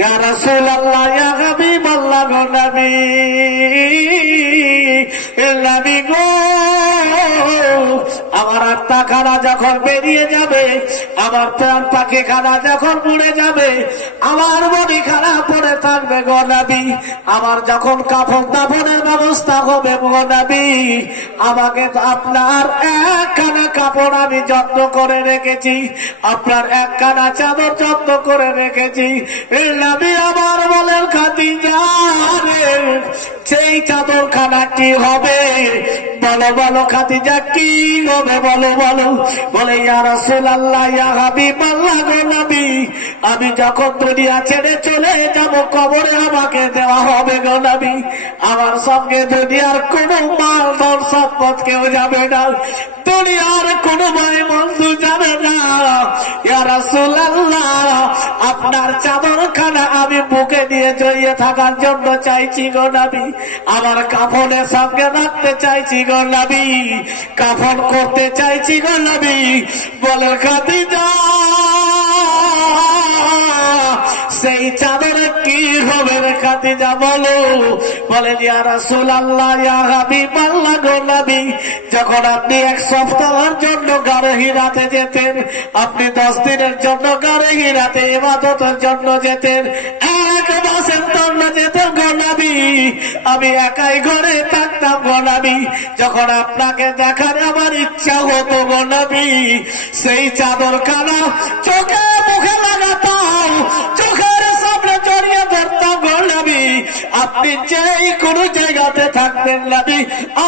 ইয়া রাসূলুল্লাহ ইয়া হাবিবাল্লাহ গো নবী, নবী গো আমার আত্মা খানা যখন বেরিয়ে যাবে, আমার প্রাণ পাখি খানা যখন মরে যাবে, আমার বডি খানা পড়ে থাকবে গো নবী, আমার যখন কাফন দাফনের ব্যবস্থা হবে গো নবী, আমাকে আপনার একখানা কাপড় আমি যত্ন করে রেখেছি, আপনার একখানা চাদর যত্ন করে রেখেছি। নবী আমার বলেন খাদিজা রে, সেই চাদর খানা কি হবে? বলো বলো খাদিজা কি হবে, বলো বলো। বলে ইয়া রাসূলুল্লাহ ইয়া হাবিবাল্লাহ গো নবী, আমি যখন দুনিয়া ছেড়ে চলে যাব, কবরে আমাকে দেওয়া হবে গো নবী, আমার সঙ্গে দুনিয়ার কোন মাল ধন সম্পদ কেউ যাবে না, দুনিয়ার কোন ভাই বন্ধু যাবে না। ইয়া রাসূলুল্লাহ আপনার চাদর খানা আমি বুকে দিয়ে জড়িয়ে থাকার জন্য চাইছি গো নবী, আমার কাফনের সঙ্গে রাখতে চাইছি গো নবী, কাফন করতে চাইছি গো নবী। বলে খাদিজা সেই চাদরে কি হবে রে খাদিজা বলো। বলেন ইয়া রাসূলুল্লাহ ইয়া হাবিবাল্লাহ গো নবী, যখন আপনি এক সপ্তাহের জন্য গারে হিরাতে যেতেন, আপনি 10 দিনের জন্য গারে হিরাতে ইবাদতের জন্য যেতেন, 1 মাসের জন্য যেতেন গো নবী, আমি একাই ঘরে থাকতাম গো নবী, যখন আপনাকে দেখার আমার ইচ্ছা হতো গো নবী, সেই চাদর খানা চোখে মুখে লাগাতাম, চোখের সামনে জড়িয়ে ধরতাম গো নবী, আপনি যেই কোন জায়গাতে থাকবেন নবী,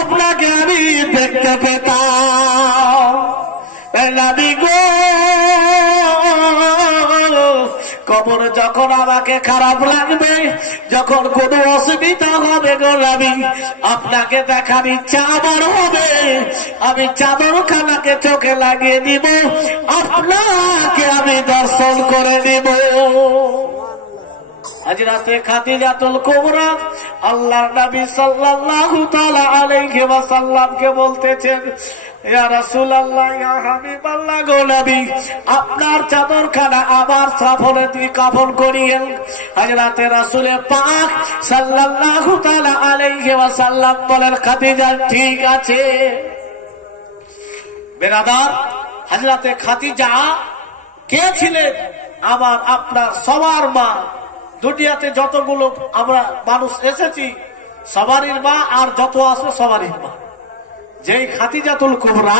আপনাকে আমি দেখতে পেতাম। নবী গো কবর যখন আমাকে খারাপ লাগবে, যখন কোন অসুবিধা হবে গো নবী, আপনাকে দেখার ইচ্ছা আমার হবে, আমি চাদর খানাকে চোখে লাগিয়ে দিব, আপনাকে আমি দর্শন করে দিব। হযরতে খাদিজাতুল কুবরা আল্লাহর নবী সাল্লাল্লাহু তাআলা আলাইহি ওয়াসাল্লামকে বলতেছেন, ইয়া রাসূলুল্লাহ ইয়া হাবিবাল্লাহ গো নবী, আপনার চাদর খানা আমার কাফনে দিয়ে কাফন করিয়েন। হযরতে রাসূল পাক সাল্লাল্লাহু তাআলা আলাইহি ওয়াসাল্লাম বলেন, খাদিজা ঠিক আছে। বেরাদার, হযরতে খাদিজা কে ছিলেন? আমার আপনার সবার মা। দুনিয়াতে যতগুলো আমরা মানুষ এসেছি সবারই মা, আর যত আছে সবারই মা। যেই খাদিজাতুল কুবরা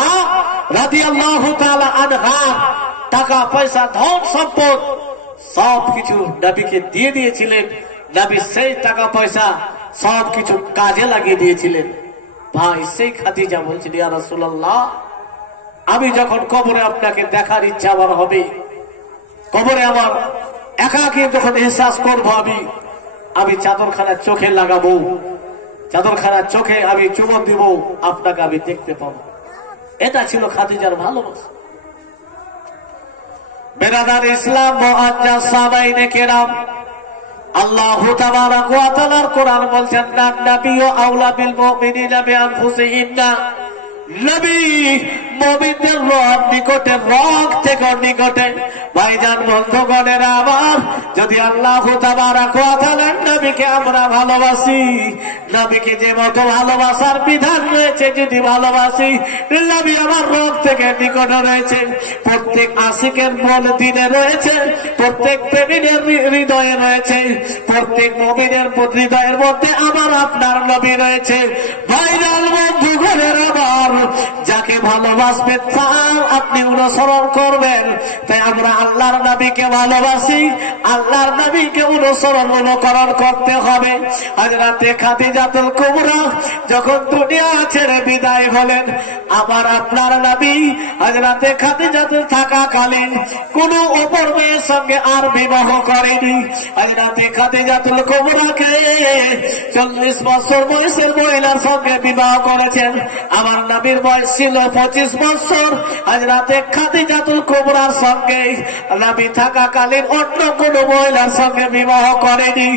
রাদিয়াল্লাহু তাআলা আনহা টাকা পয়সা ধন সম্পদ সবকিছু নবীকে দিয়ে দিয়েছিলেন, নবী সেই টাকা পয়সা সবকিছু কাজে লাগিয়ে দিয়েছিলেন। ভাই সেই খাদিজা বলছেন, ইয়া রাসূলুল্লাহ আমি যখন কবরে আপনাকে দেখার ইচ্ছা আমার হবে, কবরে আমার একাকী যখন এহসাস করবো, আমি চাদরখানা চোখে লাগাবো, চাদরখানা চোখে আমি চুমো দিব, আপনাকে আমি দেখতে পাবো। এটা ছিল খাদিজার ভালোবাসা। বেরাদার ইসলাম মুআজ্জাজ সাহাবায়ে কেরাম, আল্লাহু তাবারাক ওয়া তাআলার কোরআন বলছেন, নাবিয়্যু আউলা বিল মুমিনিনা বিআনফুসিহিম, নবী মুমিনদের নিকটে, রগ থেকে নিকটে। ভাইজান বন্ধুগণের আমার, যদি আল্লাহু তাবারাক ওয়া তাআলার নবীকে আমরা ভালোবাসি, নবীকে যে মতো ভালোবাসার বিধান রয়েছে যদি ভালোবাসি, নবী আমার রগ থেকে নিকটে রয়েছে, প্রত্যেক আশিকের মন দিনে রয়েছে, প্রত্যেক প্রেমীদের হৃদয়ে রয়েছে, প্রত্যেক মুমিনের হৃদয়ের মধ্যে আমার আপনার নবী রয়েছে। ভাইজান বন্ধুগণের আমার, যাকে ভালোবাসবেন তার আপনি অনুসরণ করবেন। তাই আমরা আল্লাহর নবীকে ভালোবাসি, আল্লাহর নবীকে অনুকরণ করতে হবে। হযরতে খাদিজাতুল কুবরা যখন দুনিয়া ছেড়ে বিদায় হলেন, আবার আপনার নবী হযরতে খাদিজাতুল থাকাকালীন কোন অপর মেয়ের সঙ্গে আর বিবাহ করেনি। হযরতে খাদিজাতুল কুবরাকে 40 বছর বয়সের মহিলার সঙ্গে বিবাহ করেছেন। আমার নবীর বয়স ছিল 25 বছর হযরতে খাদিজাতুল কুবরার সঙ্গে নবী থাকাকালীন অন্য কোন মহিলার সঙ্গে বিবাহ করেনি।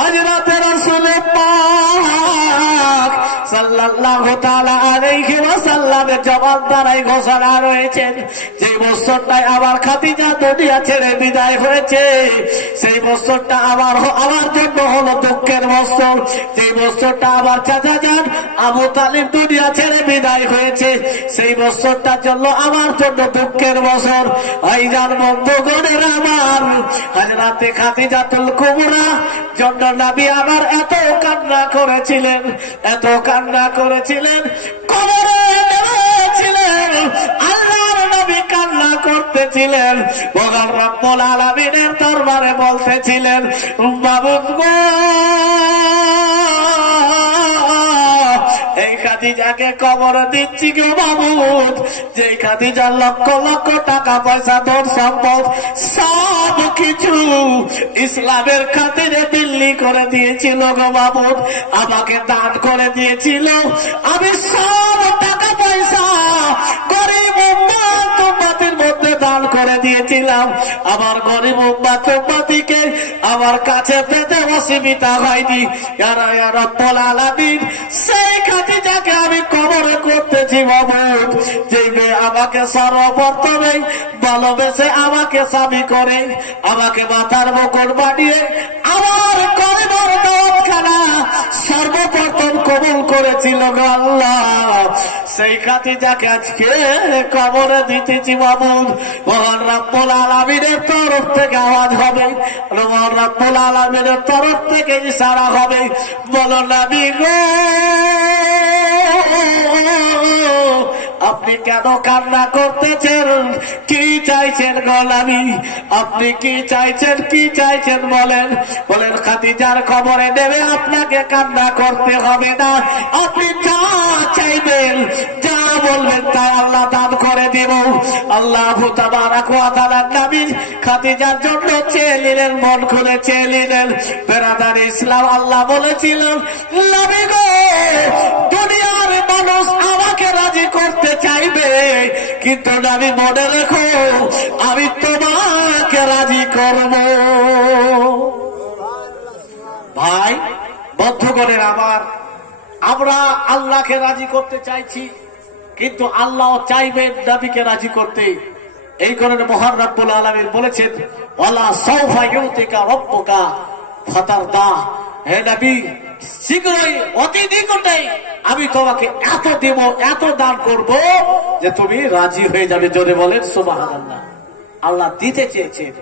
হযরতে রাসূল পাক সাল্লাল্লাহু তাআলা আলাইহি ওয়াসাল্লামের জবান দ্বারাই ঘোষণা রয়েছেন, যে বছরটায় আমার খাদিজা দুনিয়া ছেড়ে বিদায় হয়েছে সেই বছরটা আমার জন্য হলো দুঃখের বছর। যে বছরটা আমার চাচা যান আবু তালিব দুনিয়া ছেড়ে বিদায় হয়েছে সেই বছরটার জন্য আমার জন্য দুঃখের বছর। ভাইজান বন্ধুগণের আমার, হযরতে খাদিজাতুল কুবরা জন্য নবী আমার এত কান্না করেছিলেন, এত কান্না করেছিলেন, কবরে নেমেছিলেন, আল্লাহর নবী কান্না করতেছিলেন, মহান রব্বুল আলামিনের দরবারে বলতেছিলেন, মাবুদ গো এই খাদিজাকে কবর দিচ্ছি গো মাবুদ, যে খাদিজার লক্ষ লক্ষ টাকা পয়সা ধন সম্পদ সব কিছু ইসলামের খাতিরে দিল্লি করে দিয়েছিল গো মাবুদ, আমাকে দান করে দিয়েছিল, আমি সব টাকা পয়সা গরিব উম্মত উম্মতের মধ্যে দান করে দিয়েছিলাম, আমার গরিব উম্মত উম্মতিকে আমার কাছে পেতে অসুবিধা হয়নি। ইয়া রাব্বুল আলামিন, সেই খাদিজাকে আমি কবরে করতেছি মাবুদ, যে মেয়ে আমাকে সর্বপ্রথমে ভালোবেসে আমাকে স্বামী করে আমাকে মাথার মুকুট বানিয়ে আমার কবরের দাওয়াতখানা সর্বপ্রথম কবুল করেছিল গো আল্লাহ, সেই খাদিজাকে আজকে কবরে দিতেছি মাবুদ। মহান রব্বুল আলামিনের তরফ থেকে আওয়াজ হবে, মহান রব্বুল আলামিনের তরফ থেকে ইশারা হবে, বলো নবী গো আপনি কেন কান্না করতেছেন, কি চাইছেন গোলামি, আপনি কি চাইছেন, কি চাইছেন বলেন। বলেন খাদিজার খবরে নেবে আপনাকে কান্না করতে হবে না, আপনি যা চাইবেন যা বলবেন তাই আল্লাহ দান করে দিব। আল্লাহু তাবারাক ওয়া তাআলা নবী খাদিজার জন্য চেয়ে নিলেন, মন খুলে চেয়ে নিলেন। বেরাদার ইসলাম, আল্লাহ বলেছিলেন নবী গো দুনিয়ার মানুষ আমাকে রাজি করতে চাইবে, কিন্তু নবী মনে রেখো আমি তোমাকে রাজি করব। ভাই বন্ধুগণের আমার, আমরা আল্লাহকে রাজি করতে চাইছি, কিন্তু আল্লাহ চাইবেন নবীকে রাজি করতে। এই কারণে মহান রব্বুল আলামিন বলেছেন, ওয়ালা সাউফা ইউতিকা রাব্বুকা ফাতারদা, হে নবী শীঘ্রই অতি নিকটেই আমি তোমাকে এত দেব, এত দান করব যে তুমি রাজি হয়ে যাবে। জোরে বলেন সুবহানাল্লাহ। আল্লাহ দিতে চেয়েছেন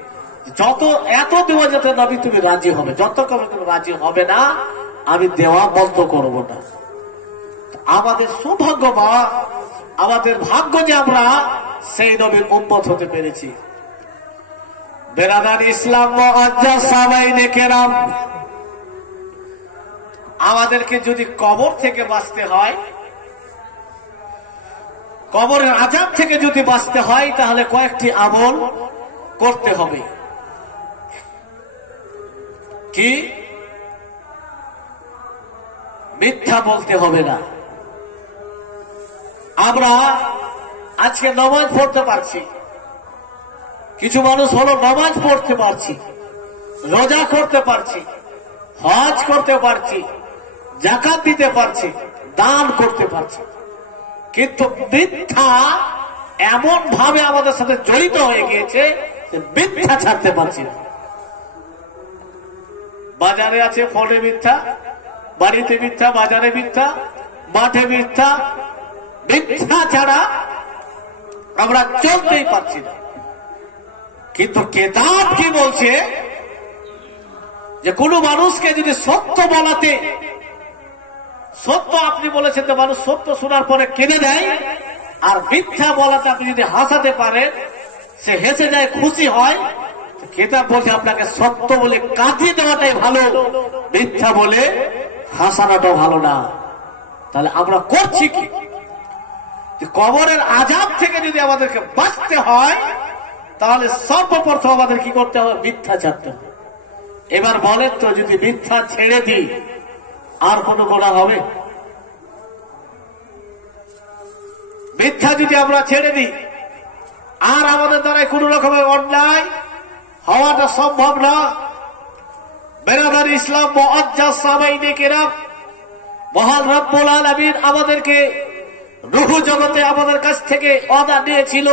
যত এত দেব যাতে নবী তুমি রাজি হবে, যতক্ষণ তুমি রাজি হবে না আমি দেওয়া বন্ধ করব না। আমাদের সৌভাগ্য বা আমাদের ভাগ্য যে আমরা সেই নবীর উম্মত হতে পেরেছি। বেরাদার ইসলাম মুআজ্জাজ সাহাবায়ে কেরাম, আমাদেরকে যদি কবর থেকে বাঁচতে হয়, কবরের আযাব থেকে যদি বাঁচতে হয়, তাহলে কয়েকটি আমল করতে হবে। কি? মিথ্যা বলতে হবে না। আমরা আজকে নামাজ পড়তে পারছি, কিছু মানুষ হলো নামাজ পড়তে পারছি, রোজা করতে পারছি, হজ করতে পারছি, যাকাত দিতে পারছি, দান করতে পারছি, কিন্তু মিথ্যা এমন ভাবে আমাদের সাথে জড়িত হয়ে গিয়েছে যে মিথ্যা ছাড়তে পারছি না। বাজারে আছে ফলে মিথ্যা, বাড়িতে মিথ্যা, বাজারে মিথ্যা, মাঠে মিথ্যা, মিথ্যা ছাড়া আমরা চলতেই পারছি না। কিন্তু কিতাব কি বলছে যে কোন মানুষকে যদি সত্য বলাতে, সত্য আপনি বলেছেন তো মানুষ সত্য শোনার পরে কেঁদে দেয়, আর মিথ্যা বলাতে আপনি যদি হাসাতে পারেন সে হেসে যায়, খুশি হয়। কিতাব বলছে আপনাকে সত্য বলে কাঁদিয়ে দেওয়াটাই ভালো, মিথ্যা বলে হাসানোটা ভালো না। তাহলে আমরা করছি কি? কবরের আযাব থেকে যদি আমাদেরকে বাঁচতে হয় তাহলে সর্বপ্রথম আমাদের কি করতে হবে? মিথ্যা ছাড়তে হবে। এবার বলেন তো, যদি মিথ্যা ছেড়ে দিই আর কোন গোনাহ হবে? মিথ্যা যদি আমরা ছেড়ে দিই আর আমাদের দ্বারাই কোন রকমের অন্যায় হওয়াটা সম্ভব না। বেরাদার ইসলাম মুআজ্জাজ সামাইনে কেরাম, মহান রব্বুল আলামিন আমাদেরকে রূহ জগতে আমাদের কাছ থেকে ওয়াদা নিয়েছিল,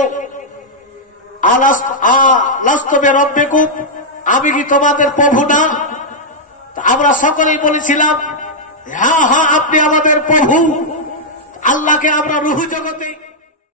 আলাস্তু বিরাব্বিকুম, আমি কি তোমাদের প্রভু না? আমরা সকলেই বলেছিলাম হ্যাঁ হ্যাঁ আপনি আমাদের প্রভু। আল্লাহকে আমরা রূহ জগতে